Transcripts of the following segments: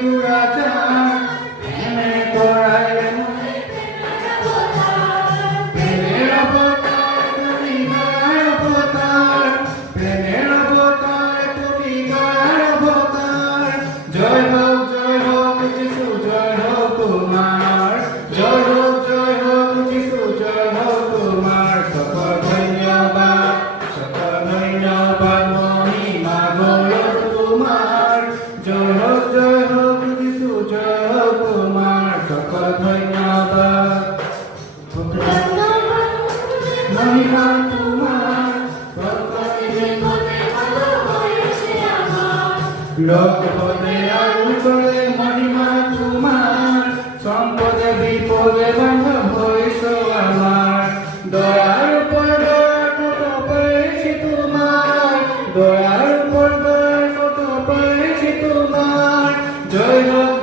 দুরাচার প্রেমে করাইলে প্রেমের অবতার তুমি দয়ার অবতার প্রেমের অবতার তুমি দয়ার অবতার জয় হোক যিশু জয় হোক তোমার জয় হোক যিশু জয় হোক তোমার সকল ধন্যবাদ মহিমা গৌরব তোমার জয় হোক যিশু জয় হোক তোমার সকল ধন্যবাদ মহিমা তোমার লোক পদে আরু করে মহিমা তোমার সম্পদে বিপদে বান্ধব হইছ আমার দয়ার উপর দয়ার কত পেয়েছি তোমার দয়ার উপর দয়ার কত পেয়েছি তোমার জয় হোক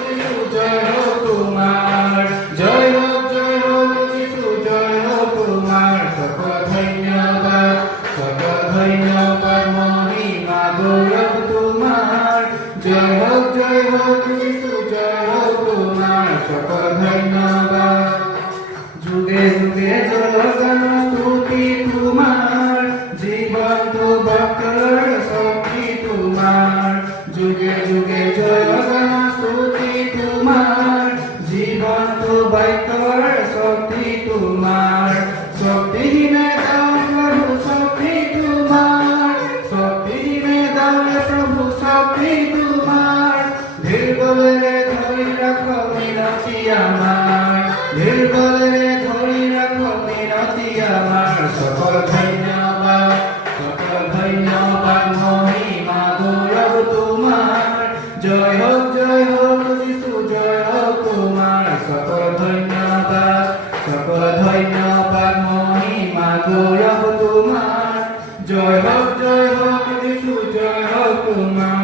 যিশু জয় হোক তোমার জয় হোক যিশু জয় হোক তোমার সকল ধন্যবাদ মহিমা গৌরব তোমার জয় হোক যিশু জয় হোক তোমার সকল ধন্যবাদ যুগে যুগে জয়গান স্তুতি তোমার জীবন্ত ভক্তর শক্তি তোমার যুগে যুগে জয়গান স্তুতি তোমার জীবন্ত ভক্তর শক্তি তোমার শক্তি দিনে দাও প্রভু শক্তি তোমার শক্তি দিনে দাও প্রভু শক্তি তোমার ধীর বলে ধরি রাখো মিনতি আমার ধীর বলে ধরি রাখো মিনতি আমার সকল ধন্যবাদ মহিমা গৌরব তোমার জয় হোক যিশু জয় হোক তোমার সকল ধন্যবাদ মহিমা গৌরব তোমার জয় হোক যিশু জয় হোক তোমার